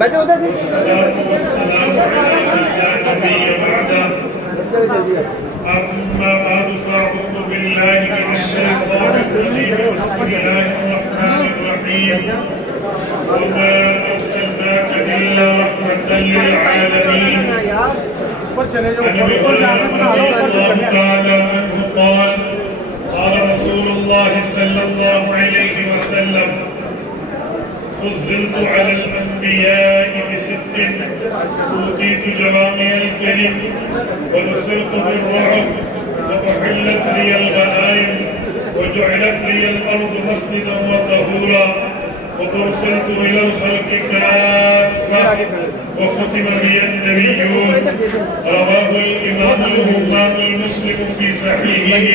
والصلاة والسلام على من لا نبي بعده أما بعد فأعوذ بالله من الشيطان الرجيم بسم الله الرحمن الرحيم وما أرسلناك إلا رحمة للعالمين عن أبي هريرة رضي الله تعالى عنه قال قال رسول الله صلى الله عليه وسلم فضلت على الأنبياء بست أوتيت جوامع الكلم ونصرت بالرعب وأحلت لي الغنائم وجعلت لي الأرض مسجدا وطهورا وأرسلت إلى الخلق كافة وختم بي النبيون رواه الإمام الهمام المسلم في صحيحه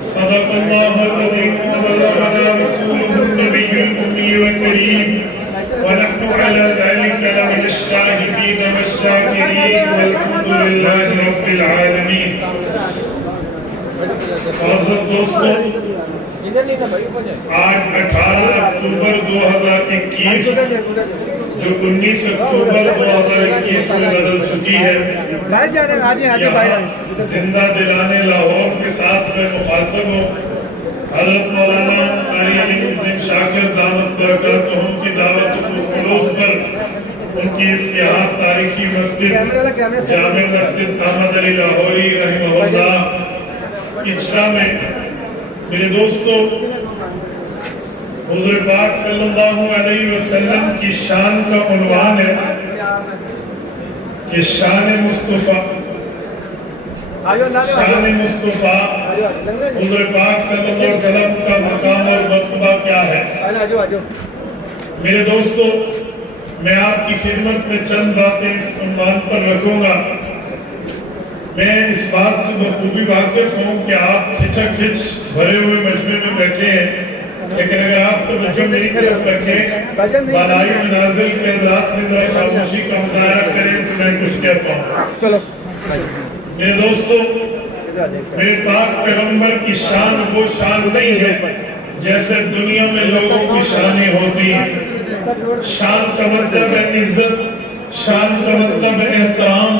صدق الله العظيم وبلغنا رسوله النبي الأمي الكريم ونحن على ذلك لمن الشاهدين والشاكرين والحمد لله رب العالمين. معزز دوستو، آج 18 اکتوبر 2021 جو 19 اکتوبر 2021 میں بدل چکی ہے، زندہ دلانے لاہور کے ساتھ میں مخاطب ہوں حضرت مولانا قاری علی الدین شاکر دامت برکاتہم کی دعوت الخلوص پر ان کی اس یہاں تاریخی مسجد جامع مسجد احمد علی لاہوری رحمہ اللہ اجرا میں میرے دوستو حضور پاک صلی اللہ علیہ وسلم کی شان کا عنوان ہے کہ شان مصطفیٰ حضور پاک صلی اللہ علیہ وسلم کا مقام اور مرتبہ کیا ہے؟ میرے دوستو، میں آپ کی خدمت میں چند باتیں اس عنوان پر رکھوں گا۔ میں اس بات سے بخوبی واقف ہوں کہ آپ کھچا کھچ بھرے ہوئے مجمع میں بیٹھے ہیں، لیکن اگر آپ توجہ میری طرف رکھیں، بالائی منازل کے حضرات میں ذرا خاموشی کا مظاہرہ کریں تو میں کچھ کہتا ہوں۔ میرے دوستو، میرے پاک پیغمبر کی شان وہ شان نہیں ہے جیسے دنیا میں لوگوں کی شانیں ہوتی ہیں۔ شان کا مطلب ہے عزت، شان کا مطلب ہے احترام،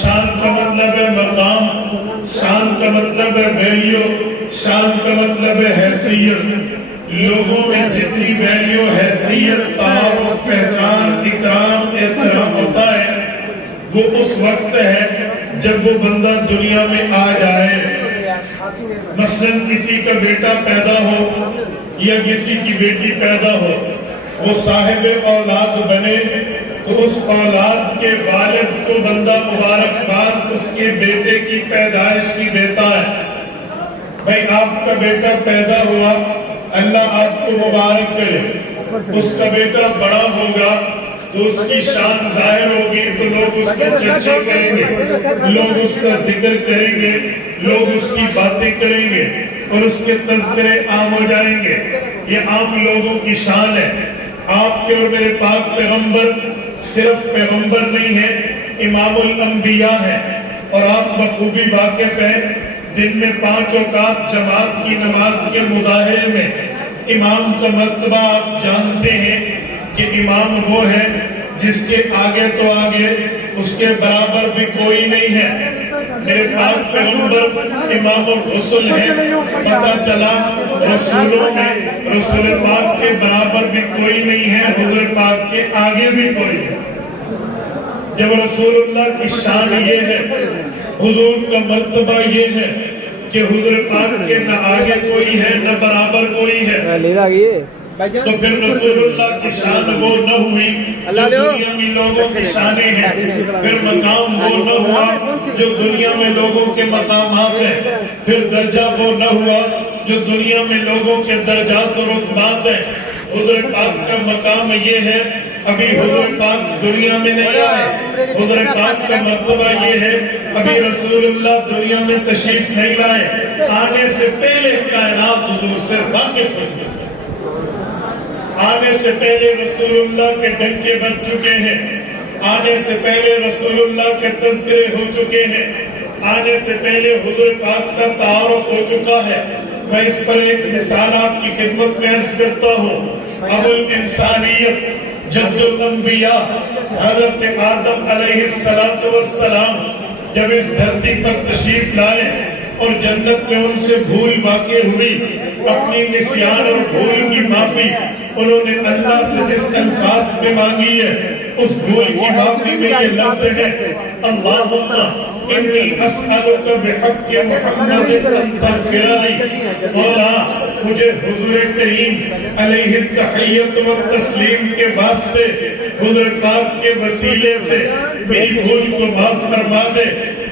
شان کا مطلب ہے مقام، شان کا مطلب ہے ویلیو، شان کا مطلب ہے حیثیت۔ لوگوں میں جتنی ویلیو، حیثیت، تعارف، پہچان، اکرام، احترام ہوتا ہے، وہ اس وقت ہے جب وہ بندہ دنیا میں آ جائے۔ مثلا کسی کا بیٹا پیدا ہو یا کسی کی بیٹی پیدا ہو، وہ صاحب اولاد بنے تو اس اولاد کے والد کو بندہ مبارکباد اس کے بیٹے کی پیدائش کی دیتا ہے۔ بھائی آپ کا بیٹا پیدا ہوا، اللہ آپ کو مبارک کرے۔ اس کا بیٹا بڑا ہوگا تو اس کی شان ظاہر ہوگی تو لوگ اس کا چرچے کریں گے، لوگ اس کا ذکر کریں گے، لوگ اس کی باتیں کریں گے اور اس کے تذکرے عام ہو جائیں گے۔ یہ عام لوگوں کی شان ہے۔ آپ کے اور میرے پاک پیغمبر صرف پیغمبر نہیں ہے، امام الانبیاء ہے، اور آپ بخوبی واقف ہیں دن میں 5 اوقات جماعت کی نماز کے مظاہرے میں امام کا مرتبہ آپ جانتے ہیں کہ امام وہ ہے جس کے آگے تو آگے اس کے برابر بھی کوئی نہیں ہے۔ میرے پاک پیغمبر امام الرسل ہیں، پتہ چلا رسولوں میں رسول پاک کے برابر بھی کوئی نہیں ہے، حضور پاک کے آگے بھی کوئی ہے۔ جب رسول اللہ کی شان یہ ہے، حضور کا مرتبہ یہ ہے کہ حضور پاک کے نہ آگے کوئی ہے نہ برابر کوئی ہے، تو پھر رسول اللہ کی شان وہ نہ ہوئی جو دنیا میں لوگوں کی شانیں ہیں، پھر مقام وہ نہ ہوا جو دنیا میں لوگوں کے مقامات ہیں، پھر درجہ وہ نہ ہوا جو دنیا میں لوگوں کے درجات و رتبات ہیں۔ حضور پاک کا مقام یہ ہے، ابھی حضور پاک دنیا میں نہیں آئے۔ حضور پاک کا مرتبہ یہ ہے، ابھی رسول اللہ دنیا میں تشریف نہیں لائے، آنے سے پہلے کائنات حضور سے واقف ہے۔ آنے سے پہلے رسول اللہ کے ڈنکے بن چکے ہیں، آنے سے پہلے رسول اللہ کے تذکرے ہو چکے ہیں، آنے سے پہلے حضور پاک کا تعارف ہو چکا ہے۔ میں اس پر ایک مثال آپ کی خدمت میں عرض کرتا ہوں۔ ابو الانسانیت جد الانبیاء حضرت آدم علیہ السلام جب اس دھرتی پر تشریف لائے اور جنت میں ان سے بھول واقع ہوئی، اپنی نسیان اور بھول کی معافی انہوں نے اللہ سے جس الفاظ میں مانگی ہے، اس بھول کی معافی میں یہ لفظ ہے، اللہم انی اسألک بحق محمد ان تغفر لی، مولا مجھے حضور کریم علیہ التحیت والتسلیم کے واسطے حضور پاک کے وسیلے سے میری بھول کو معاف فرما دے۔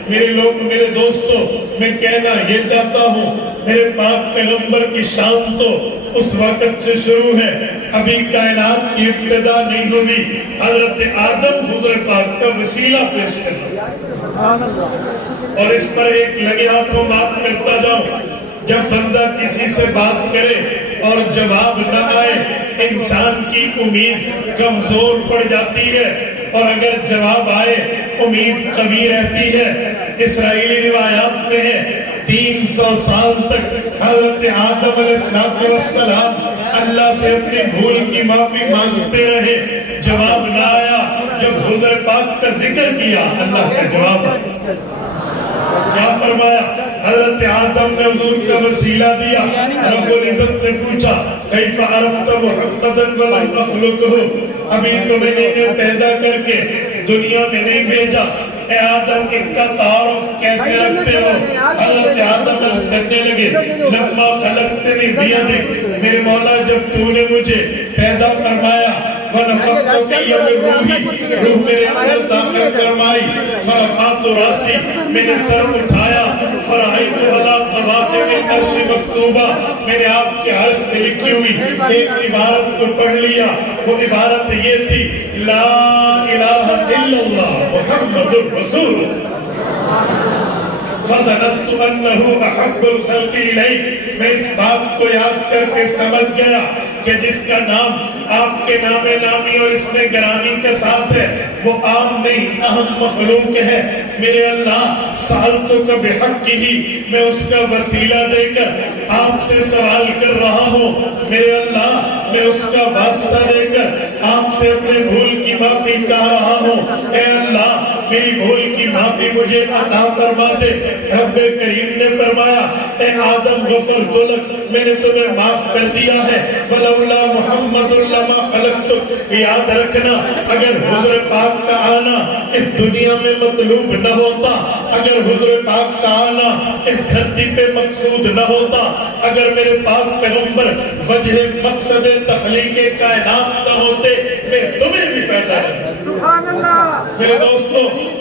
میرے لوگ، میرے دوستو، میں کہنا یہ چاہتا ہوں، میرے پاک پیغمبر کی شان تو اس وقت سے شروع ہے، ابھی کائنات کی ابتدا نہیں ہوئی، حضرت آدم حضور پاک کا وسیلہ پیش کرنا، اور اس پر ایک لگے ہاتھوں بات کرتا جاؤں۔ جب بندہ کسی سے بات کرے اور جواب نہ آئے، انسان کی امید کمزور پڑ جاتی ہے، اور اگر جواب آئے امید قوی رہتی ہے۔ اسرائیلی روایات میں ہے 300 سال تک حضرت آدم علیہ السلام اللہ سے اپنی بھول کی معافی مانگتے رہے، جواب نہ آیا۔ جب حضور پاک کا ذکر کیا، اللہ کا جواب کیا فرمایا؟ حضرت آدم نے حضور کا وسیلہ دیا، رب العزت نے پوچھا کیف عرفت محمدًا ولم اخلقہ، ابھی تمہیں نے پیدا کر کے دنیا میں نہیں بھیجا، اے آدم ان کا تعارف کیسے رکھتے ہو؟ حضرت آدم عرض کرنے لگے لما خلقتنی بیدک، میرے مولا جب تو نے مجھے پیدا فرمایا، وَنَفَقْتُ فِيَّ مِن رُوحِي، روح میرے اندر داخل فرمائی، فَرَفَعْتُ رَأْسِي، میں نے سر اٹھایا، فَرَأَيْتُ عَلَىٰ قَوَاتِمِ الْعَرْشِ مَكْتُوبًا، میں نے آپ کے عرش پہ لکھی ہوئی ایک عبارت کو پڑھ لیا، وہ عبارت یہ تھی لا الہ الا اللہ محمد الرسول فَظَنَنْتُ أَنَّهُ أَحَبُّ الْخَلْقِ إِلَيْهِ، میں اس بات کو یاد کر کے سمجھ گیا کہ جس کا نام آپ کے نام نامی اور اس میں گرامی کے ساتھ ہے وہ عام نہیں، اہم مخلوق ہے۔ میرے اللہ سألتُ کا بحق ہی، میں اس کا وسیلہ دے کر آپ سے سوال کر رہا ہوں، میرے اللہ میں اس کا واسطہ دے کر آپ سے اپنے بھول کی معافی کہہ رہا ہوں، اے اللہ میری بھول کی معافی مجھے عطا فرما دے۔ رب کریم نے فرمایا اے آدم غفرت لک، میں نے تمہیں معاف کر دیا ہے، ولولا محمد لما خلقتک، یاد رکھنا اگر حضور پاک کا آنا اس دنیا میں مطلوب نہ ہوتا، اگر حضور پاک کا آنا اس دھرتی پہ مقصود نہ ہوتا، اگر میرے پاک پیغمبر وجہ مقصد تخلیق کائنات نہ ہوتے، میں تمہیں بھی پیدا کرتا۔ سبحان اللہ۔ میرے دوستو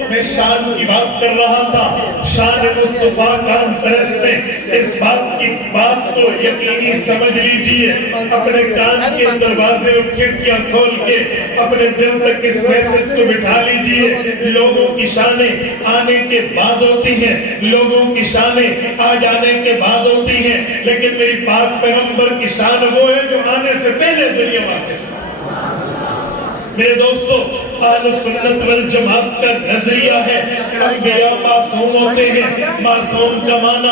میں شان کی بات کر رہا تھا، شان مصطفیٰ کانفرنس میں اس بات کی بات کو یقینی سمجھ لیجئے، اپنے کان کے دروازے اور کھڑکیاں کھول کے اپنے دل تک اس میسج کو بٹھا لیجئے۔ لوگوں کی شانیں آنے کے بعد ہوتی ہیں، لوگوں کی شانیں آ جانے کے بعد ہوتی ہیں، لیکن میری پاک پیغمبر کی شان وہ ہے جو آنے سے پہلے دنیا واقع ہے۔ میرے دوستو اہل سنت والجماعت کا نظریہ ہے انبیاء معصوم ہوتے ہیں، معصوم کا معنی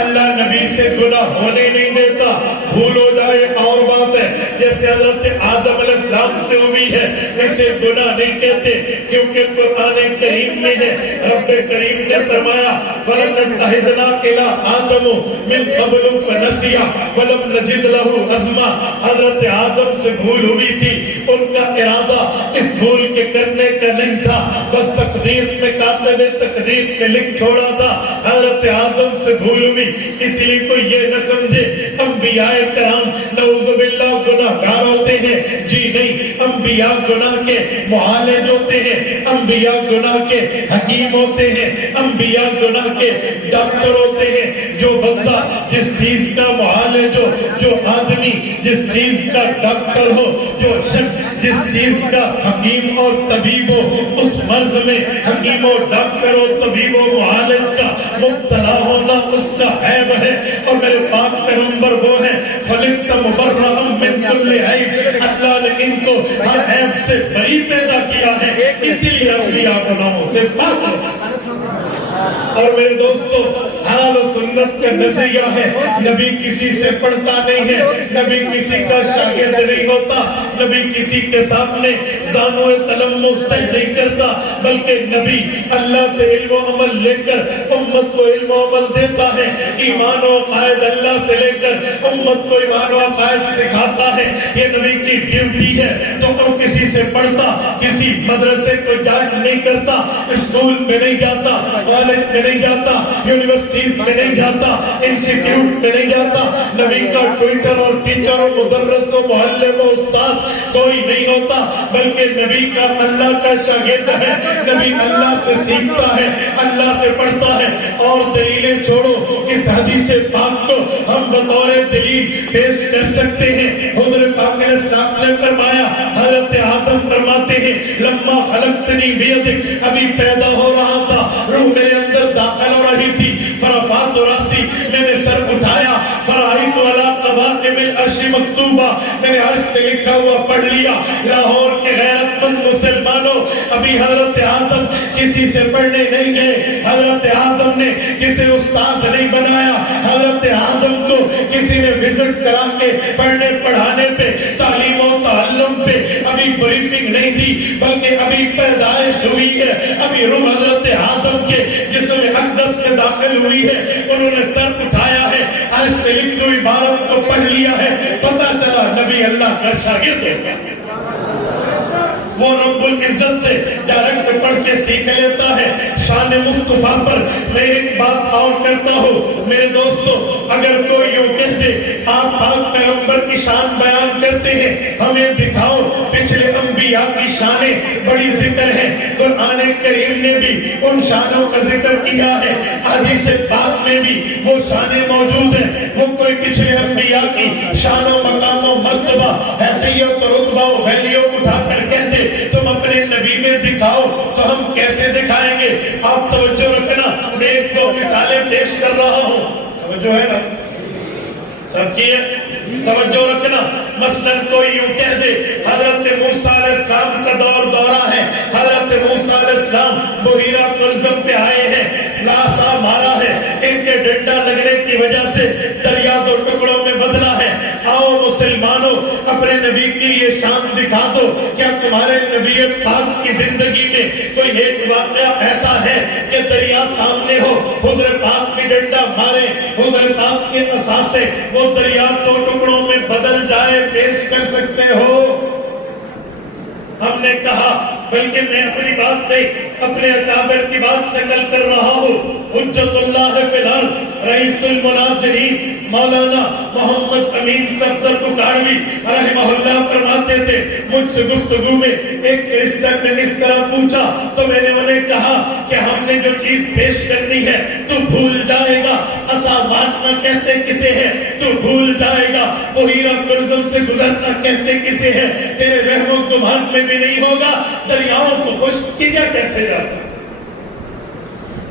اللہ نبی سے گناہ ہونے نہیں دیتا، بھول ہو جائے اور بات ہے، جیسے حضرت آدم علیہ السلام سے ہوئی ہے، اسے گناہ نہیں کہتے کیونکہ قرآن کریم میں ہے، رب کریم نے فرمایا وَلَقَدْ عَهِدْنَا إِلَىٰ آدَمَ مِن قَبْلُ فَنَسِيَ وَلَمْ نَجِدْ لَهُ عَزْمًا، حضرت آدم سے بھول ہوئی تھی، ان کا ارادہ اس بھول کے کرنے کا نہیں تھا، بس تقدیر میں کاتب تقدیر نے لکھ چھوڑا تھا، حضرت آدم سے بھول ہوئی، اس لیے کوئی یہ نہ سمجھے انبیاء کرام نعوذ باللہ گناہ گار ہوتے ہیں، جی نہیں، انبیاء گناہ کے معالج ہوتے ہیں، انبیاء گناہ کے حکیم ہوتے ہیں، انبیاء گناہ کے ڈاکٹر ہوتے ہیں۔ جو بندہ جس چیز کا معالج ہو، جو آدمی جس چیز کا ڈاکٹر ہو، جو شخص جس چیز کا حکیم اور طبیب ہو، اس مرض میں حکیم اور ڈاکٹر اور طبیب و معالج کا مبتلا ہونا اس کا عیب ہے، اور میرے پاک پیغمبر وہ ہیں خلقت مبرأ من کل عیب، اللہ نے ان کو ہر عیب سے بری پیدا کیا ہے، اسی لیے انبیاء گناہوں سے پاک ہو۔ اور میرے دوستو हाल और सुन्नत का नजरिया है। नबी किसी से पढ़ता नहीं है, नबी किसी का शागिर्द नहीं होता, नबी किसी के सामने ज़ानो तलम्मुज़ तय नहीं करता, बल्कि नबी अल्लाह से इल्म व अमल लेकर उम्मत को इल्म व अमल देता है। ईमान व अक़ायद अल्लाह से लेकर उम्मत को ईमान व अक़ायद सिखाता है। ये नबी की ड्यूटी है। तो वो किसी से पढ़ता, किसी मदरसे को ज्वाइन नहीं करता, स्कूल में नहीं जाता, कॉलेज में नहीं जाता, यूनिवर्सिटीज में नहीं जाता, इंस्टीट्यूट में नहीं जाता। नबी का ट्विटर और टीचर और मुदर्रिस और मुअल्लिम और उस्ताद कोई नहीं होता, बल्कि नबी का अल्लाह का शागिर्द है। नबी अल्लाह से सीखता है, अल्लाह से पढ़ता है। और दलीलें छोड़ो, इस हदीस पाक को हम बतौर दलील पेश कर सकते हैं। हुज़ूर पाक अलैहिस्सलाम ने फरमाया, हज़रत आदम फरमाते हैं, लम्मा खलक़तनी बियदिक, अभी पैदा हो रहा था, रूह मेरे अंदर दाखिल हो रही थी, फरफ़अतु रासी, मैंने सर उठाया, फ़रअयतु अला क़वाइमिल अर्श मक्तूबा, मैंने अर्श पे लिखा हुआ पढ़ लिया। लाहौर के गैरतमंद मुसलमानों, अभी हज़रत आदम किसी से पढ़ने नहीं गए, हज़रत आदम ने किसी उस्ताद नहीं बनाया, हज़रत आदम को किसी ने विजिट करा के पढ़ने पढ़ाने पे, तालीम और ताल्लुम पे अभी ब्रीफिंग नहीं दी, बल्कि अभी पैदाइश हुई है। अभी रूह हज़रत आदम के जिस्म अक़दस में दाखिल हुई है, उन्होंने सर उठाया है, अर्श पे लिखी हुई इबारत को पढ़ लिया है, पता चला नबी अल्लाह का शागिर्द हो गया। वो रब्बुल इज्जत से डायरेक्ट पढ़ के सीख लेता है। शान मुस्तफा पर मैं एक बात और करता हूँ मेरे दोस्तों, अगर कोई यूं कह दे आप पाक पैगंबर की शान बयान करते हैं, हमें दिखाओ पिछले अंबिया की शानें बड़ी जिक्र है। कुरान करीम ने भी उन शानों का जिक्र किया है, हदीस पाक में भी वो शानें मौजूद है। वो कोई पिछले अंबिया की शानों मकामों मर्तबा हैसियत और रुतबा वैल्यू उठाकर कहते तुम अपने नबी में दिखाओ, तो हम कैसे दिखाएंगे? आप तवज्जो रखना, मैं एक दो मिसालें पेश कर रहा हूँ, तवज्जो है ना सबकी है, तवज्जो रखना। मसलन कोई यूं कह दे हजरत मूसा अलैहिस्सलाम का दौरा है, हजरत मूसा अलैहिस्सलाम बुहीरा कुलज़म पे आए हैं, लाशा मारा है, इनके डंडा लगने की वजह से दरिया दो टुकड़ों में बदला है। आओ मुसलमानों, अपने नबी की ये शान दिखा दो। क्या तुम्हारे नबी पाक की जिंदगी में कोई एक वाक़या ऐसा है कि दरिया सामने हो, हुज़ूर पाक की डंडा मारे, हुज़ूर पाक के असासे वो दरिया दो टुकड़ों में बदल जाए, पेश कर सकते हो? हमने कहा, बल्कि मैं अपनी बात नहीं अपने अकाबिर की बात नकल कर रहा हूँ। हुज्जतुल्लाह फिल अर्ज़ रईसुल मुनाज़िरीन मौलाना मोहम्मद अमीन सफदर बुखारी रहमहुल्लाह फरमाते थे, मुझसे गुफ्तगू में एक क्रिश्चियन ने इस तरह पूछा तो मैंने उन्हें कहा कि हमने जो चीज पेश करनी है तू भूल जाएगा। असाबात न कहते किसे है, तू भूल जाएगा। बुहीरा कुलज़म से गुजरना कहते किसे है, तेरे वहमो गुमान में भी नहीं होगा। दरियाओं को खुश्क किया कैसे जाता?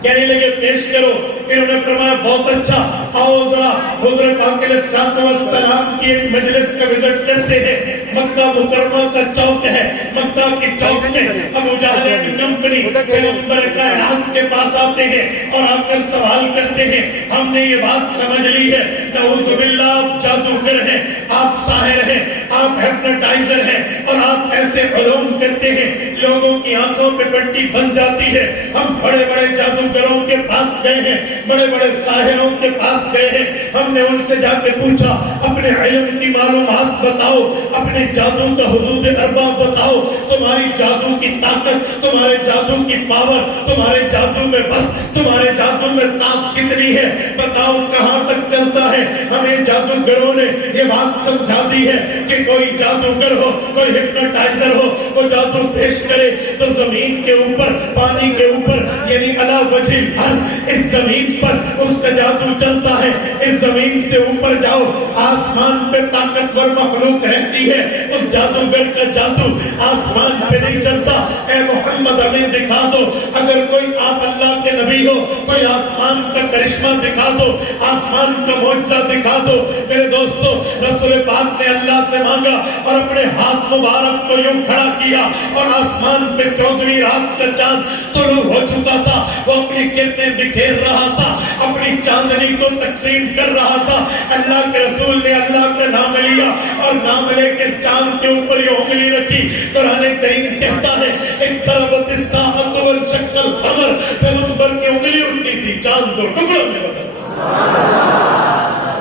कहने लगे पेश करो। इन्होंने फरमाया बहुत अच्छा, आओ जरा हुज़ूर पाक अलैहिस्सलाम की एक मजलिस का विजिट करते हैं। मक्का मुकर्रमा का चौक है, मक्का के चौक में अबू जहल की कंपनी पैगंबर कायनात के पास आते हैं और आकर सवाल करते हैं, हमने ये बात समझ ली है नऊज़ु बिल्लाह आप जादूगर हैं, आप साहिर हैं, आप हिप्नोटाइजर हैं और आप ऐसे उलूम करते हैं लोगों की आंखों पे पट्टी बन जाती है। हम बड़े बड़े जादूगरों के पास गए हैं, बड़े बड़े साहिरों के पास गए हैं, हमने उनसे जाके पूछा अपने इल्म की मालूमात बताओ, अपने जादू का हुदूद अरबा बताओ, तुम्हारी जादू की ताकत, तुम्हारे जादू की पावर, तुम्हारे जादू में बस, तुम्हारे जादू में ताकत कितनी है, बताओ कहां तक चलता है। हमें जादूगरों ने ये बात समझा दी है कि कोई जादूगर हो, कोई हिप्नोटाइजर हो, वो जादू पेश करे तो जमीन के ऊपर, पानी के ऊपर, यानी अला वजिल अर्ज़, इस जमीन पर उसका जादू चलता है। इस जमीन से ऊपर जाओ, आसमान पे ताकतवर मखलूक रहती है, उस जादूगर का जादू आसमान पे नहीं चलता। ए मोहम्मद हमें दिखा दो اگر کوئی آپ اللہ کے نبی ہو کوئی آسمان کا کرشمہ دکھا دو, آسمان کا معجزہ دکھا دو. میرے دوستو رسول پاک نے اللہ سے مانگا اور اپنے ہاتھ مبارک کو یوں کھڑا کیا اور آسمان پہ 14ویں رات کا چاند طلوع ہو چکا تھا. وہ اپنی کرنیں بکھیر رہا تھا, اپنی چاندنی کو تقسیم کر رہا تھا. اللہ کے رسول نے اللہ کا نام لیا اور نام لے کے چاند کے اوپر یہ انگلی رکھی. قرآن کریم کہتا ہے اقتربت الساعۃ وانشق القمر, پیغمبر کی انگلی اٹھتی تھی, چاند دو ٹکڑوں میں بدل.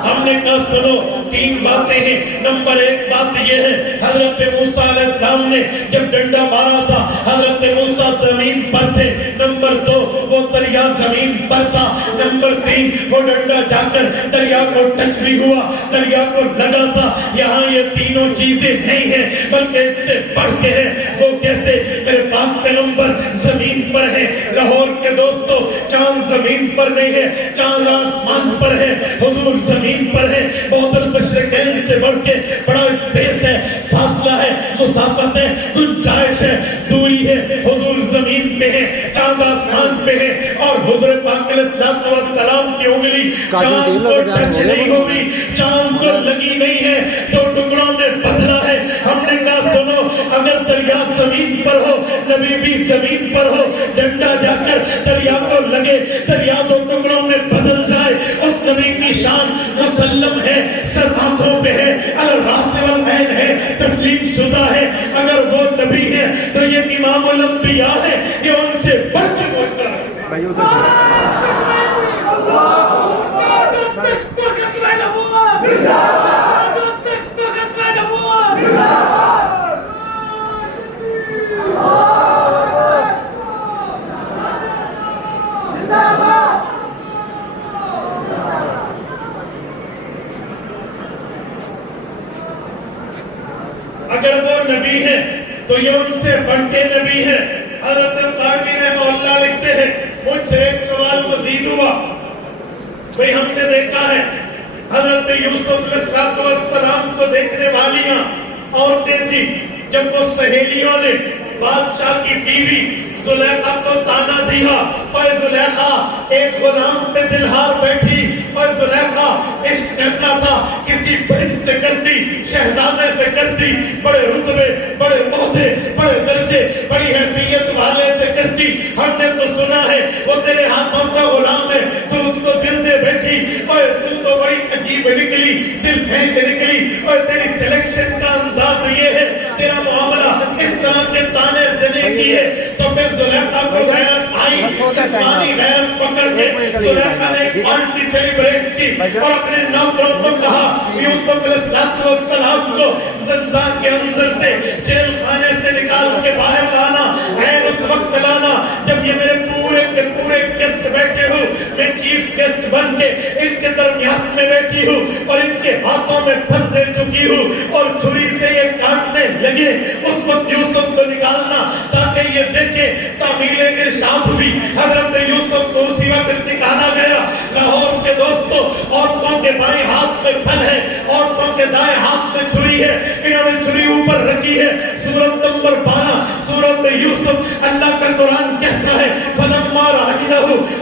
ہم نے کہا سنو 3 باتیں ہیں. نمبر 1 بات یہ ہے حضرت موسیٰ علیہ السلام نے جب ڈنڈا مارا تھا حضرت موسیٰ زمین پر تھے. نمبر 2 وہ دریا زمین پر تھا. نمبر 3 وہ ڈنڈا جا کر دریا کو ٹچ بھی ہوا, دریا کو لگا تھا. یہاں یہ تینوں چیزیں نہیں ہیں بلکہ اس سے بڑھ کے ہیں. وہ کیسے؟ میرے پاک پیغمبر زمین پر ہے. لاہور کے دوستو چاند زمین پر نہیں ہے, چاند آسمان پر ہے, حضور زمین پر ہے. بہت المشرقین سے بڑھ کے بڑا اسپیس ہے, فاصلہ ہے, مسافت ہے, گنجائش ہے, دوری ہے. حضور زمین پہ ہے, چاند آسمان پہ ہے اور حضور پاک علیہ السلام کی انگلی چاند کو ٹچ نہیں ہوئی, چاند کو لگی نہیں ہے, 2 ٹکڑوں میں بدلا ہے. ہم نے کہا سنو اگر دریا زمین پر ہو, نبی بھی زمین پر ہو, ڈنڈا جا کر دریا کو لگے, دریا 2 ٹکڑوں میں بدل جائے, اس نبی کی شان مسلم ہے, سر آنکھوں پہ ہے, الراس والعین ہے, تسلیم شدہ ہے. اگر وہ نبی ہے تو یہ امام الانبیاء ہے, یہ ان سے بڑھ کے معجزہ ہے. اگر وہ نبی ہے تو یہ ان سے بڑھ کے نبی ہے. حضرت قاضی رحمہ اللہ لکھتے ہیں مجھ سے ایک سوال مزید ہوا. بھئی ہم نے دیکھا ہے حضرت یوسف علیہ السلام کو دیکھنے والیاں عورتیں تھی. جب وہ سہیلیوں نے بادشاہ کی بیوی زلیخا کو تانا دیا اور زلیخا ایک غلام پہ دلہار بیٹھی اور زلیخا عشق کرنا تھا کسی پرنس سے کرتی, شہزادے سے کرتی, بڑے رتبے, بڑے عہدے, بڑے درجے, بڑی حیثیت والے سے کرتی. ہم نے تو سنا ہے وہ تیرے ہاتھوں کا غلام ہے, تو اس کو دل دے بیٹھی اور تو بڑی عجیب نکلی, دل پھینک نکلی اور تیری سلیکشن کا انداز یہ ہے, تیرا معاملہ اس طرح کے تانے زنے کی ہے. تو پھر زلیخا کو غیرت آئی, جسمانی غیرت پکڑ کے زلیخا نے ایک پارٹی سیلیبریٹ کی اور اپنے نوکروں کو کہا یوسف علیہ السلام کو زندان کے اندر سے, جیل خانے سے نکال کے باہر لانا, عین اس وقت لانا جب یہ میرے پورے کے پورے گیسٹ بیٹھے ہوں, میں چیف گیسٹ بن کے ان کے درمیان میں بیٹھی ہوں اور ان کے ہاتھوں میں پھل دے چکی ہوں اور چھری سے یہ کاٹنے لگے. اس وقت یوسف کو نکالنا تاکہ یہ دیکھے. تعمیل ارشاد ہوئی, حضرت یوسف کو اسی وقت نکالا گیا. لاہور کے دوستوں عورتوں کے بائیں ہاتھ میں پھل ہے, عورتوں کے دائیں ہاتھ میں چھری ہے, انہوں نے چھری اوپر رکھی ہے. سورۃ نمبر 12 سورۃ یوسف, اللہ کا قرآن کہتا ہے فلما رأینہ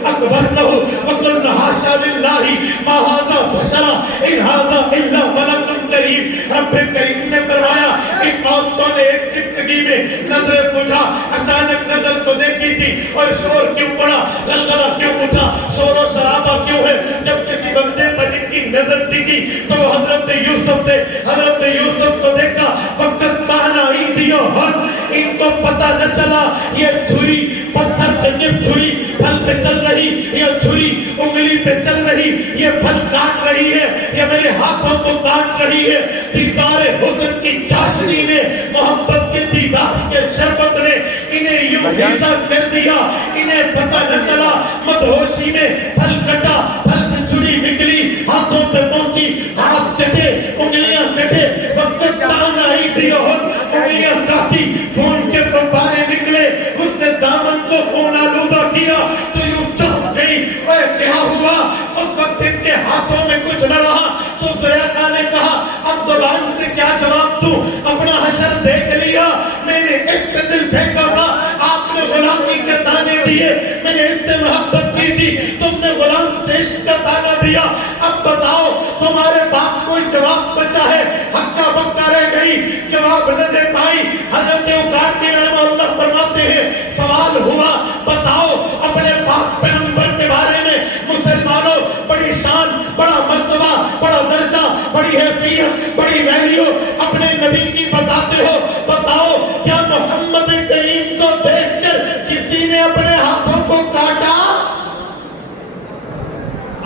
اکبرنہ وقلنا حاشا للہ ما ھذا بشرا ان ھذا الا ملک کریم. رب کریم نے فرمایا ان عورتوں نے ایک ٹکٹکی میں نظر فجا, اچانک نظر تو دیکھی تھی اور شور کیوں پڑا, غلغلہ کیوں اٹھا, شور و شرابہ کیوں ہے. جب کسی بندے پر ان کی نظر ٹکی تو وہ حضرت یوسف تھے. حضرت یوسف کو دیکھا وقت تانا ایدیوں ہن, ان کو پتہ نہ چلا یہ چھری پتھر پہ جب چھری پھل پہ چل رہی, یہ چھری انگلی پہ چل رہی, یہ پھل کاٹ رہی ہے, یہ میرے ہاتھوں کو کاٹ رہی ہے. دیدار حسن کی چاشنی نے, محبت کے دیدار کے شربت نے انہیں یوں ایسا کر دیا, انہیں پتہ نہ چلا. مدہوشی میں پھل کٹا, پھل سے چھری نکلی, ہاتھوں پہ پہنچی, ہاتھ کٹے, انگلیاں کٹے, وقت تانا ایدیوں ہن, انگلیاں کاٹی, خون کے فوارے نکلے, اس نے دامن کو خون آلودہ کیا تو یوں چوک گئی. اے کیا ہوا؟ اس وقت ان کے ہاتھوں میں کچھ نہ رہا. تو زلیخا نے کہا اب زبان سے کیا جواب دوں, اپنا حشر دیکھ لیا, میں نے اس پہ دل پھینکا تھا, آپ نے غلامی کے تانے दिए, मैंने इससे मोहब्बत की थी, तुमने गुलाम से इश्क का ताला दिया, अब बताओ तुम्हारे पास कोई जवाब बचा है? हक्का बक्का रह गई, जवाब न दे पाई। हजरत उकाटी रहमतुल्लाह फरमाते हैं, सवाल हुआ बताओ अपने पाक पैगंबर के बारे में मुसलमानों, बड़ी शान, बड़ा मर्तबा, बड़ा दर्जा, बड़ी हैसियत, बड़ी वैल्यू अपने नबी की बताते हो, बताओ क्या मोहम्मद करीम को देखकर किसी ने अपने हाथों को काटा?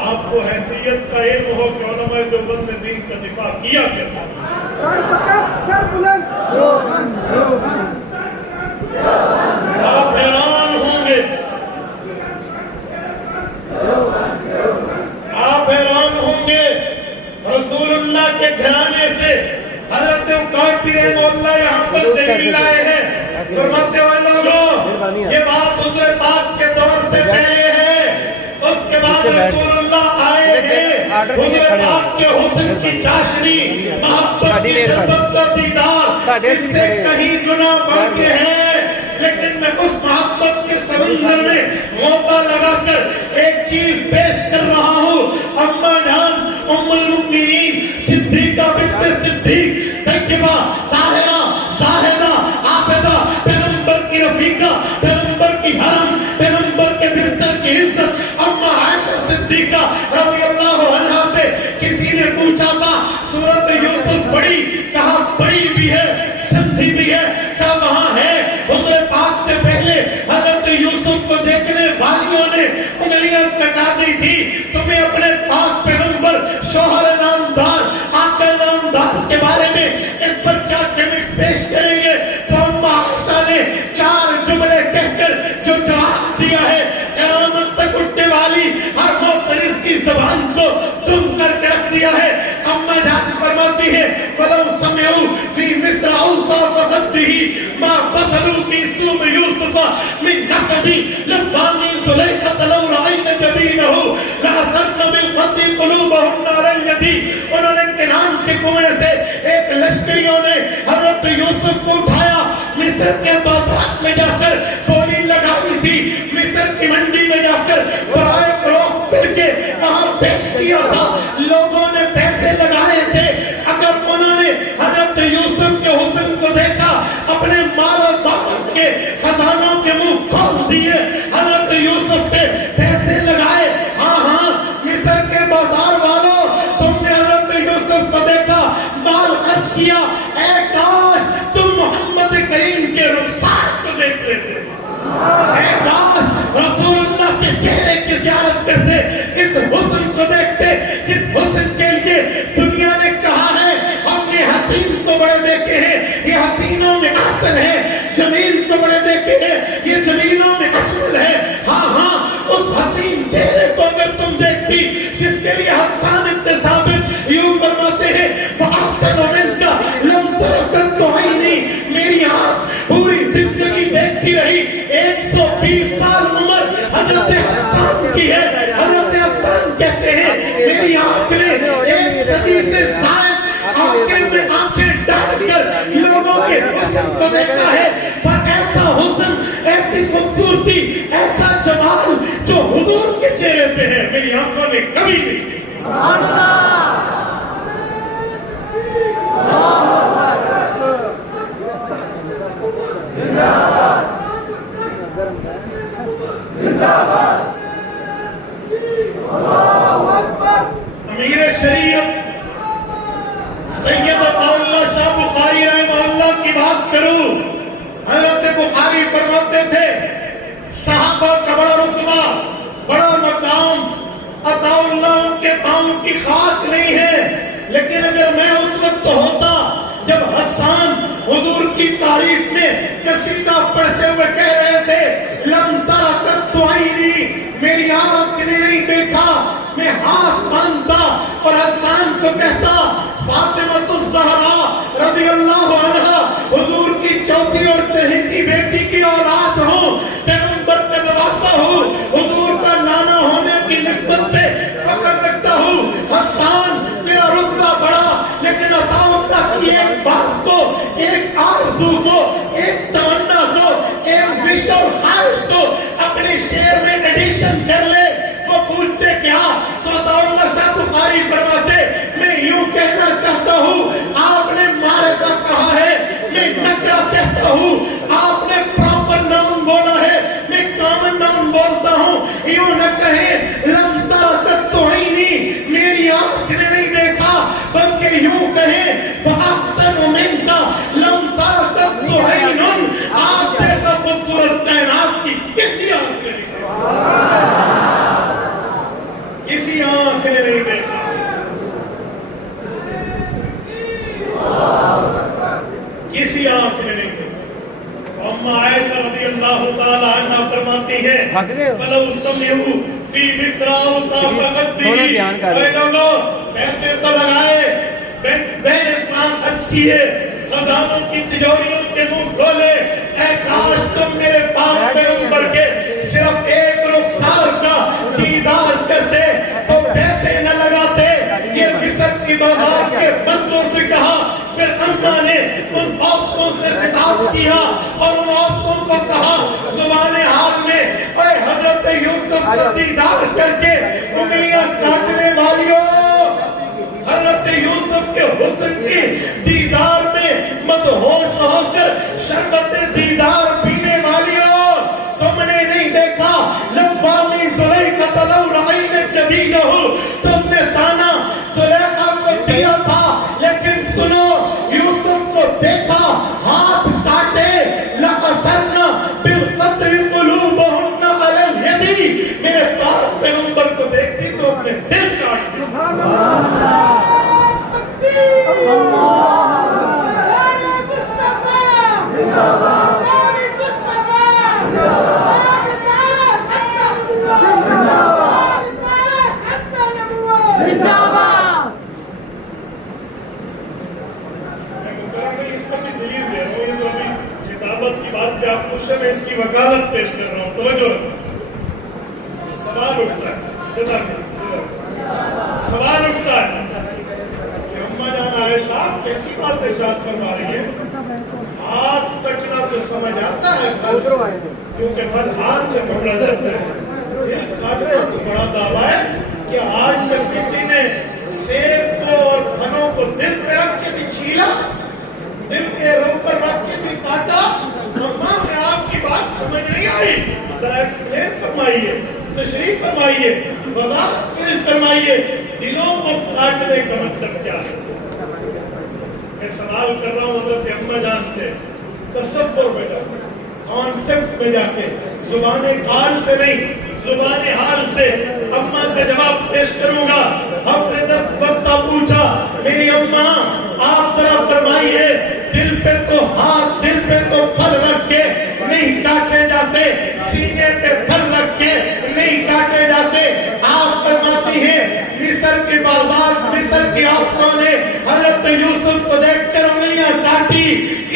आपको हैसियत का इल्म हो कि उलमाए देवबंद ने दीन का दिफा किया कैसे? आप हैरान होंगे, आप हैरान होंगे, रसूलुल्लाह के घराने से हजरत उकाटी रहमतुल्लाह यहाँ पर दलील लाए हैं। फरमाते हुए लोगों, ये बात हुज़ूर पाक के दौर से पहले है, उसके बाद रसूलुल्लाह आए हैं, हुज़ूर पाक के हुस्न की चाशनी, मोहब्बत की शर्बत का दीदार इससे कहीं गुना बढ़ के है। लेकिन मैं उस मोहब्बत के समंदर में गोता लगाकर एक चीज पेश कर रहा हूँ। अम्मा जान उम्मुल मुमिनीन सिद्दीका बिन्ते सिद्दीक तैयबा ताहिरा जाहिदा आबिदा, पैगंबर की रफीका, पैगंबर की हरम, पैगंबर के बिस्तर की इज्जत अम्मा आयशा सिद्दीका रज़ियल्लाहु अन्हा से किसी ने पूछा था सूरत यूसुफ पढ़ी? कहा पढ़ी भी है, समझी भी है। कहा वहां है। हुज़ूर पाक से पहले हज़रत यूसुफ को देखने वालियों ने उंगलियां कटा दी थी। तुम्हें अपने पाक पैगंबर शौहर नामदार, आका नामदार के बारे में इस पर क्या केमिस्ट पेश करेंगे? तो अम्मा आयशा ने 4 जुमले कहकर जो जवाब दिया है, क़यामत तक उठने वाली हर मोतरिस की ज़बान को दुम करके रख दिया है। अम्मा जान फरमाती है, फलौ समिउ फी मिस्र औसाफ ख़द्दिही मा बसरू फी सूम यूसुफ मिन नक़दी लवानी ज़ुलैखा लौ रअयना जबीनहु लअतरना बिल ख़द्दी क़ुलूबहुन्ना रयदी। उन्होंने किनान के कुएं से एक लश्करियों ने हज़रत यूसुफ को उठाया, मिस्र के बाजार में जाकर बोली लगाई थी, मिस्र की मंडी में जाकर बराए फरोख्त करके कहाँ बेच दिया था। लोगों ने पैसे लगाए थे। अगर उन्होंने हज़रत यूसुफ के हुस्न को देखा, अपने माल और दौलत के खजानों के मुंह खोल दिए, हज़रत यूसुफ पे पैसे लगाए। हाँ हाँ मिस्र के बाजार वालों, तुमने हज़रत यूसुफ को देखा, माल खर्च किया, ऐ काश तुम मोहम्मद करीम के रुखसार को देख लेते, ऐ काश रसूलुल्लाह के चेहरे की ज़ियारत करते, इस हुस्न को देखते जिस हुस्न के लिए दुनिया ने कहा है हमने हसीन तो बड़े देखे हैं, ये हसीनों में अहसन है, जमील तो बड़े देखे हैं, ये जमीलों में अजमल है। हाँ हाँ उस हसीन चेहरे को अगर तुम देखती जिसके लिए हसन इब्न साबित यूं फरमाते हैं, फअहसन मिनका लम तरकत ऐनी, मेरी आँख पूरी जिंदगी देखती रही। 120 साल उम्र हजरत हसन की है। हजरत हसन कहते हैं मेरी आँख ने 1 सदी से ज़ायद आंखें में आंखें डालकर लोगों के हुस्न को देखा है, पर ऐसा हुस्न, ऐसी खूबसूरती, ऐसा जमाल जो हुजूर के चेहरे पे है मेरी आंखों ने कभी नहीं देखा। सुभान अल्लाह। जिंदाबाद जिंदाबाद। अल्लाहु अकबर। अमीर शरीयत सैयद अताउल्लाह शाह बुखारी रहमतुल्लाह की बात करूं, हज़रत बुखारी फरमाते थे सहाबा का बड़ा रुतबा, बड़ा मकाम, अताउल्लाह उनके पांव की खाक नहीं है। लेकिन अगर मैं उस वक्त होता जब हसन हुजूर की तारीफ में कसीदा पढ़ते हुए कह रहे थे लम तरकत ऐनी, मेरी आंख ने नहीं देखा, मैं हाथ बांधता और हसन को कहता फातिमा ज़हरा रज़ियल्लाहु अन्हा हुजूर की चौथी और चहेती बेटी की औलाद हूँ, पैगंबर का नवासा हूँ, हुजूर का नाना होने की निस्बत पे फख्र रखता हूँ। हसन तेरा रुतबा बड़ा, लेकिन अताउल्लाह की एक बात को, एक आरज़ू को, एक तमन्ना को, एक विश और ख्वाहिश को अपनी अम्मा आयशा रज़ी अल्लाह ताला अन्हा फरमाती है फलौ समिउ फी मिस्रा वसाफती ऐ लोगों पैसे तो लगाए बहन इस्लाम खर्च किए खजानों की तिजोरियों के मुंह खोले ऐ काश तुम मेरे पाक पैगंबर के सिर्फ एक रुखसार का दीदार करते तो पैसे न लगाते ये मिस्र की बाजार के बंदों से कहा फिर अम्मा ने उन औरतों से खिताब किया और उन औरतों को कहा ज़ुबान हाल में ओए हजरत यूसुफ का दीदार करके उंगलियां काटने वालियों हजरत यूसुफ के हुस्न की दीदार में मदहोश होकर शरबत दीदार पीने वालियों तुमने नहीं देखा लव्वामी ज़ुलैखा तलौ रअयना जबीनहु तुमने ताना ज़ुलैखा को दिया था लेकिन सुनो यूसुफ को देखा हाथ काटे लअसरना बिलक़त्ल क़ुलूबहुन्ना अलल यदी मेरे पाक पैगंबर को देखती तो अपने दिल काट दी सुभान अल्लाह मैं इसकी वकालत पेश कर रहा हूं तवज्जो सवाल उठता है सवाल उठता है कि अम्मा जान आयशा कैसी बात इरशाद फरमा रही है हाथ कटना तो समझ आता है फल से क्योंकि फल हाथ से पकड़ा जाता है दिल काटना तो बड़ा दावा है कि आज तक किसी ने सेब को और फलों को दिल पे रख के भी छीला दिल के ऊपर रख के भी काटा अम्मा मैं आपकी बात समझ नहीं आई जरा एक्सप्लेन फरमाइए तशरीफ फरमाइए वज़ाहत पेश फरमाइए दिलों को काटने का मतलब क्या है मैं सवाल कर रहा हूँ हज़रत अम्मा जान से तसव्वुर में जाके कॉन्सेप्ट में जाके जुबान काल से नहीं जुबान हाल से अम्मा का जवाब पेश करूंगा हमने दस्त बस्ता पूछा मेरी अम्मा आप जरा फरमाइए दिल पे तो हाथ दिल पे तो फल रख के नहीं काटे जाते सीने पे फल रख के नहीं काटे जाते आप फरमाती हैं मिस्र के बाजार मिस्र की औरतों ने हजरत यूसुफ को देखकर उंगलियां काटी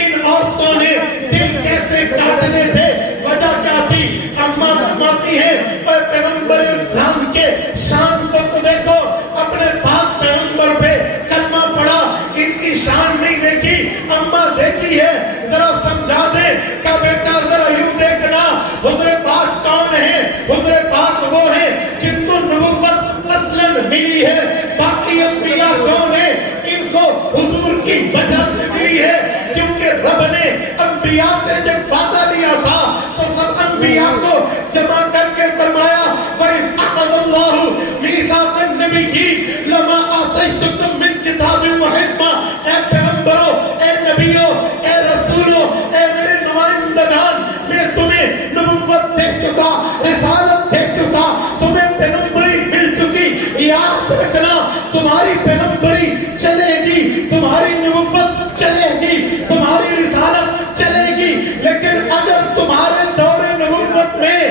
इन औरतों ने दिल कैसे काटने थे वजह क्या थी अम्मा फरमाती है पैगंबर इस्लाम के शान को तो देखो अपने पाक पैगंबर पे कलमा पढ़ा इनकी शान नहीं देखी अम्मा देखी है जरा समझा दे का बेटा जरा यूं देखना हुज़ुर पाक कौन है हुज़ुर पाक वो है जिनको नबुव्वत असलन मिली है बाकी अंबिया कौन है इनको हुजूर की वजह से मिली है क्योंकि रब ने अंबिया से जब वादा लिया था तो सब अंबिया को जमा करके फरमाया वइज़ अख़ज़ल्लाहु मीसाक़न नबिय्यीन लमा आतैतुकुम मिन किताबिन व हिकमा ए पैगंबरों ए नबियों ए रसूलों ए मेरे नुमाइंदगान मैं तुम्हें नबुव्वत दे चुका रिसालत दे चुका तुम्हें पैगंबरी मिल चुकी याद रखना तुम्हारी पैगंबरी चलेगी तुम्हारी नबुव्वत चलेगी तुम्हारी रिसालत चलेगी लेकिन अगर तुम्हारे दौरे नबुव्वत में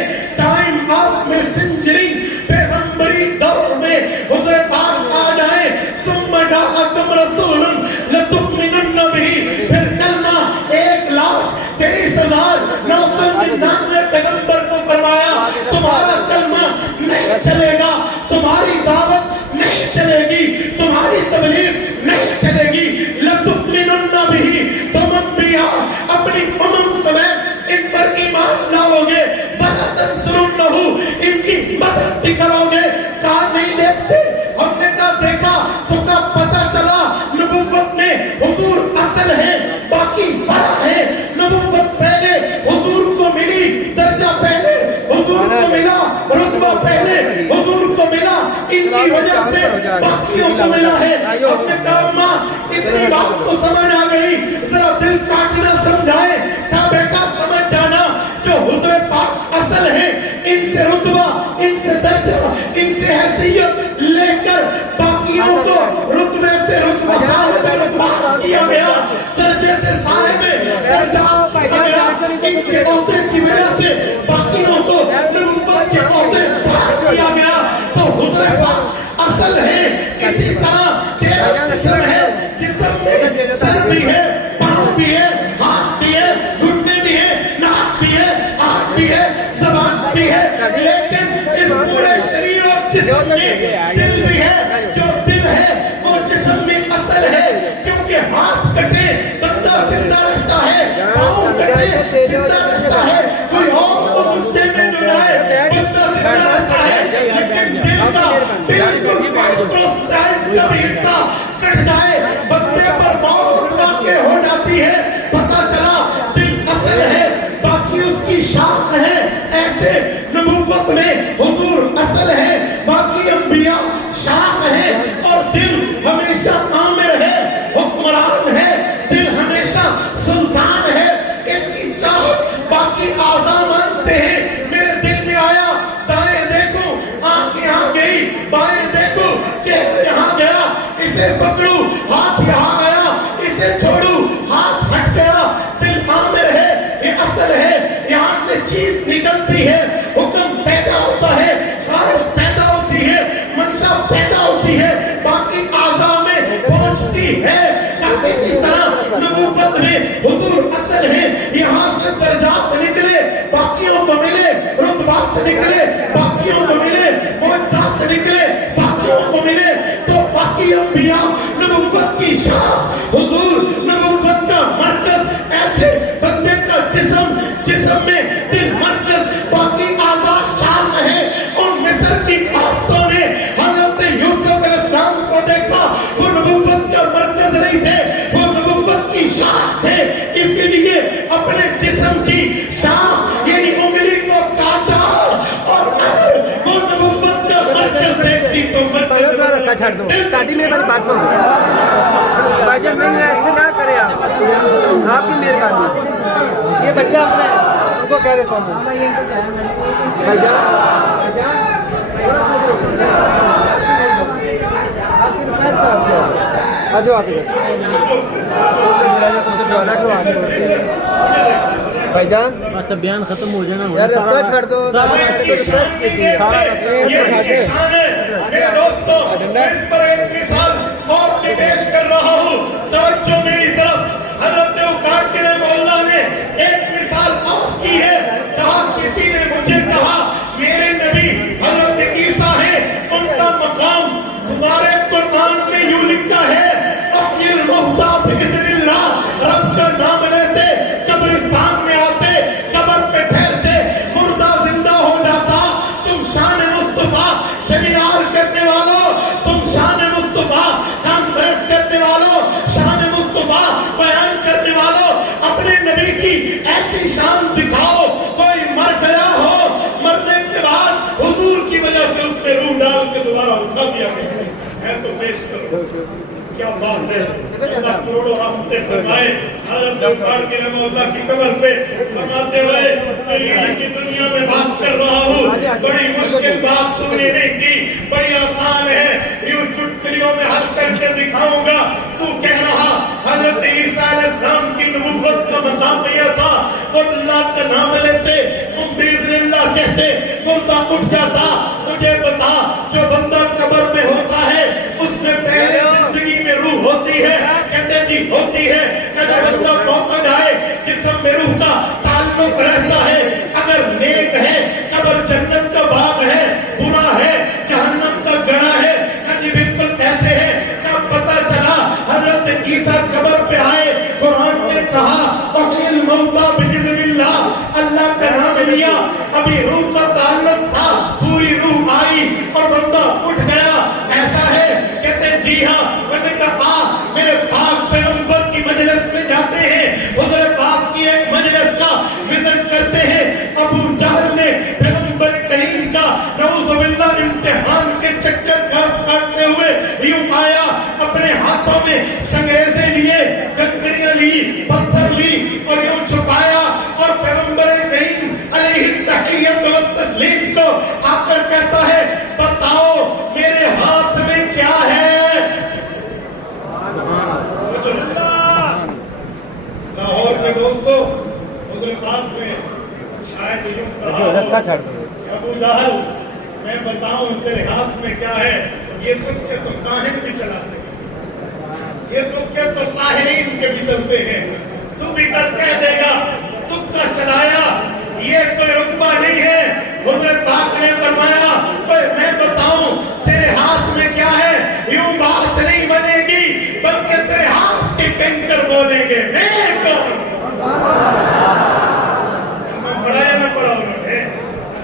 टाइम ऑफ मैसेंजरिंग पैगंबरी दौर में हुज़ूर पाक आ जाए सुम्मा जाअकुम रसूलुन लतुमिनुन बिही फिर कलमा 1,23,999 पैगंबर को फरमाया तुम्हारा कलमा नहीं चलेगा तुम्हारी दावत नहीं चलेगी तुम्हारी तबलीग नहीं चलेगी लतुमिनुन बिही तुम अंबिया अपनी उम्म समेत इन पर ईमान लाओगे वलतंसुरुन्नहु इनकी मदद भी करोगे कहा नहीं देखते हमने कहा देखा तो का पता चला नबुव्वत में हुजूर असल है बाकी फरा है नबुव्वत पहले हुजूर को मिली दर्जा पहले हुजूर को मिला रुतबा पहले हुजूर को मिला इनकी वजह से बाकियों को मिला है हमने कहा माँ इतनी बात तो समझ आ गई जरा दिल काटना समझाए क्या बेटा समझ जाना जो हुजूर पाक असल है इनसे रुतबा इनसे दर्जा इनसे हैसियत लेकर बाकियों को रुतबे से रुतबा साहिब रुतबा किया गया दर्जे से साहिब दर्जा किया गया इनके औहदे की वजह से बाकियों को नबूवत के औहदे पार किया गया। तो हुज़ूर पाक असल है, इसी तरह तेरा जिस्म है, जिस्म में सर भी है, पाँव भी है, हाथ भी है, घुटने भी है, नाक भी है, आँख भी है, ज़बान भी है, लेकिन इस पूरे शरीर और जिस्म में दिल भी है। जो दिल है वो जिस्म में असल है, क्योंकि हाथ कटे बंदा जिंदा रहता है, पाँव कटे जिंदा रहता है, कोई और को मुद्दे में न जाए बंदा जिंदा रहता है। लेकिन दिल का बिल्कुल माइक्रो साइज का भी हिस्सा कट जाए बंदे पर मौत वाक़ई हो जाती है। पता चला दिल असल है, बाकी उसकी शाख है। ऐसे नबूवत में हुजूर असल है, बाकी अंबिया शाख है। और दिल हमेशा आमिर है, हुक्मरान है, दिल हमेशा सुल्तान है। इसकी चाहत बाकी आज़ा मानते हैं। मेरे दिल में आया, दाएं देखो आँख यहाँ गई, बाएं देखो चेहरा यहाँ गया, इसे पकड़ू हाथ यहाँ आया, इसे छोड़ू हाथ हट गया। दिल आमिर है, ये असल है, यहाँ से चीज निकलती है, हुक्म पैदा होता है, ख्वाहिश पैदा होती है, मंशा पैदा होती है, बाकी आज़ा में पहुंचती है। इसी तरह नबूवत में हुजूर असल है, यहाँ से दर्जात निकले बाकियों को मिले, रुतबात निकले बाकियों को मिले, मौजज़ात निकले बाकियों को मिले। तो बाकी अंबिया नबूवत की शाख, हुजूर नबूवत का मरकज। ऐसे बंदे का जिस्म में दिल मरकज, बाकी आज़ा शाख है। और मिस्र की औरतों ने हज़रत यूसुफ अलैहिस्सलाम को देखा, वो नबूवत का मरकज नहीं थे, वो नबूवत की शाख थे। इसीलिए अपने जिस्म की शाख यानी उंगली को काटा। और अगर वो नबूवत का मरकज देखती तो मरकज रास्ता छाड़ दो, ताकि मेरी बात सुन भाईजान, नहीं ऐसे ना करे आप, आपकी मेहरबानी। ये बच्चा अपना है, उनको कह देता हूँ भाईजान, आ जाओ आके भाईजान, बस बयान खत्म हो जाना। यार रास्ता छाड़ दो। मेरे दोस्तों, इस पर एक मिसाल और पेश कर रहा हूँ, तवज्जो मेरी तरफ। हज़रत उकाट मौला ने एक मिसाल और की है। कहा किसी ने मुझे कहा मेरे नबी हज़रत ईसा है, उनका मकाम गुबारे कुरान में यूं लिखा है, अक़िल मुहता बिइज़्निल्लाह, रब का नाम लेते कब्रिस्तान में आते, कब्र पे ठहरते, मुर्दा जिंदा हो जाता। तुम शान मुस्तफा सेमिनार करने वालों, तुम शान मुस्तफा कॉन्फ्रेंस करने वालों, शान मुस्तफा बयान करने वालों, अपने नबी की ऐसी शान दिखाओ। कोई मर गया हो, मरने के बाद हुजूर की वजह से उसने रूह डाल के दोबारा उठा दिया है, तो पेश करो। क्या बात है, अल्लाह करोड़ों रहमतें फरमाए। हज़रत उकाट मौला की कब्र पे फरमाते हुए, तेरी की दुनिया में बात कर रहा हूँ, बड़ी मुश्किल बात तुमने नहीं की, बड़ी आसान है, यूं चुटकियों में हल करके दिखाऊंगा। तू कह रहा हज़रत ईसा अलैहिस्सलाम की नबूवत का मकाम यह था, वो अल्लाह का नाम लेते, तुम बिइज़्निल्लाह कहते, मुर्दा उठ जाता। मुझे बता, जो बंदा कब्र में होता है उसमें पहले जिंदगी में रूह होती है? कहते जी होती है। कहते बंदा मौत जाए जिस्म में रूह का ताल्लुक रहता है। अगर नेक है कब्र जन्नत का बाग है, बुरा है जहन्नम का गड़ा है। जी बिल्कुल कैसे है? कब पता चला? हज़रत ईसा कब्र पे आए, कुरान ने कहा अक़िल मौता बिइज़्निल्लाह, अल्लाह का नाम लिया, अभी रूह का ताल्लुक था, पूरी रूह आई और बंदा उठ गया। ऐसा है? कहते जी हाँ। मैंने कहा मेरे पाक पैगंबर की मजलिस में जाते हैं, हुज़ूर पाक की एक मजलिस का विजिट करते हैं। अबू जहल ने पैगंबर करीम का नऊज़ुबिल्लाह इम्तिहान के चक्कर काटते हुए यूं आया, अपने हाथों में संगरेज़े लिए, कंकरियां ली, पत्थर ली और यूं छुपाया। और पैगंबर करीम अलैहि तहिय्यत व तस्लीम को आकर कहता है, बताओ शायद यूं जो कहा रास्ता छाड़ दो अबू जहल, मैं बताऊं तेरे हाथ में क्या है, ये तुक्के तो काहिन भी चलाते हैं, ये तुक्के तो साहिरीन के भी चलते हैं, तू भी कर कह देगा तुक्का चलाया, ये कोई रुतबा नहीं है। हुज़ूर पाक ने फरमाया मैं बताऊं तेरे हाथ में क्या है, यूं बात नहीं बनेगी बल्कि तेरे हाथ के कंकर बोलेंगे मैं कौन। कलमा पढ़ाया ना पढ़ा उन्होंने,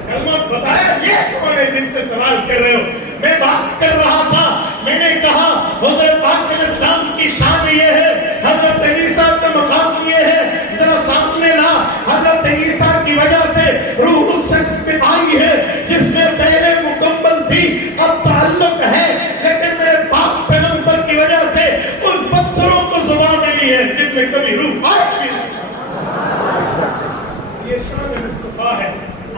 कलमा बताया ये कौन है जिनसे सवाल कर रहे हो। मैं बात कर रहा था, मैंने कहा हुज़ूर पाक के इस्लाम की शान ये है, हज़रत ईसा का मकाम ये है, जरा सामने ला। हज़रत ईसा की वजह से रूह उस शख्स पे आई है जिसमें पहले मुकम्मल थी, अब ताल्लुक है, लेकिन मेरे पाक पैगंबर की वजह से उन पत्थरों को जुबान मिली है जिनमें कभी रूह आई नहीं। ये शान मुस्तफा है,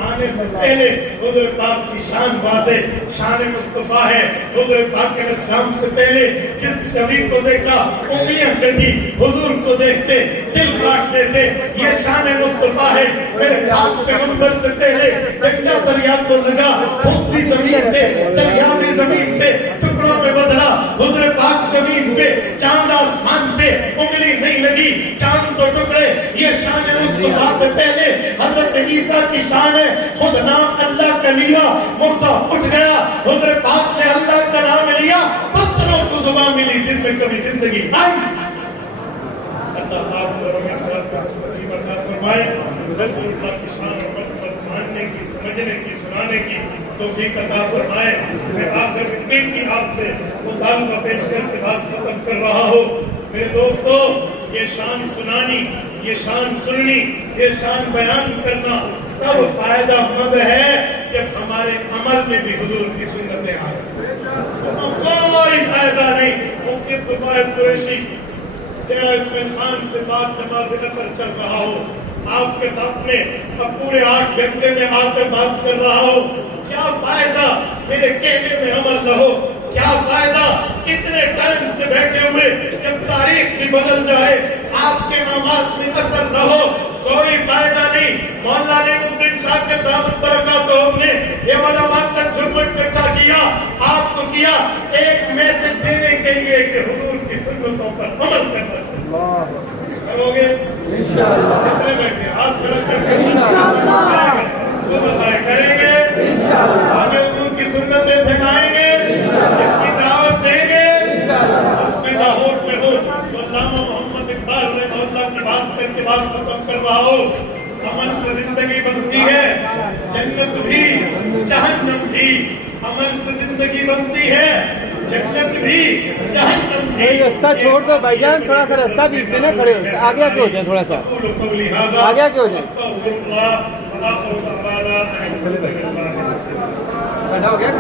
आने से पहले हुज़ूर पाक की शान वाज़े शान मुस्तफा है। हुज़ूर पाक के इस्लाम से पहले जिस नबी को देखा उंगलियां कटी, हुज़ूर को देखते दिल काटते थे, ये शान मुस्तफा है। मेरे पाक पैगंबर से पहले गंगा दरिया को लगा, खुद भी जमीन पे, दरिया भी जमीन पे टुकड़ों में बदला। हुज़ूर पाक जमीन पे, चांद आसमान पे, उंगली नहीं लगी, चांद तो टुकड़े, ये शान मुस्तफा से पहले हज़रत ईसा की शान है। खुद नाम अल्लाह का लिया, मुर्दा उठ गया, हुज़ूर पाक ने अल्लाह का नाम लिया, पत्थरों को जुबान मिली जिनमें कभी जिंदगी आई। अल्लाह पाक हमें सलात का मुस्तकीम अता फरमाए, रसूलुल्लाह की शान और मर्तबा मानने की, समझने की, सुनाने की तौफीक अता फरमाए। मैं आखिर में एक ही आपसे मुतालबा पेश करके बात खत्म कर रहा हूँ। मेरे दोस्तों, ये शान सुनानी, ये शान सुननी, ये शान बयान करना तब फायदा मंद है जब हमारे अमल में भी हुजूर की सुन्नतें आ जाए, तो कोई फायदा नहीं। उसके दुबाए कुरैशी तेरा इसमें खान से बात नमाज असर चल रहा हो, आपके सामने अब पूरे 8 घंटे में आकर बात कर रहा हो, क्या फायदा मेरे कहने में अमल न हो, क्या फायदा इतने टाइम से बैठे हुए जब तारीख भी बदल जाए आपके नमाज में असर न हो, कोई फायदा नहीं। मौलाना नेमुद्दीन साहब के दामद बरकातहू ने ये उलमा का झुरमुट इकट्ठा किया, आपको किया एक मैसेज देने के लिए कि हुजूर की सुन्नतों पर अमल करना चाहिए। करोगे इंशाअल्लाह? कितने बैठे हाथ खड़ा करके इंशाअल्लाह तो बताए करेंगे इंशाअल्लाह, आगे हुजूर की सुन्नतें फैलाएंगे इंशाअल्लाह, इसकी दावत देंगे इंशाअल्लाह। उसमें लाहौर में हो तो अल्लामा मोहम्मद इकबाल रहमतुल्लाह की बात करके बात खत्म कर रहा हो। अमल से जिंदगी बनती है, जन्नत भी जहन्नम भी, अमल से जिंदगी बनती है, जन्नत भी जहन्नम भी। रास्ता छोड़ दो भाईजान, थोड़ा सा रास्ता बीच में ना खड़े हो, आगे आगे हो जाए, थोड़ा सा आगे आगे हो जाए। हो गया।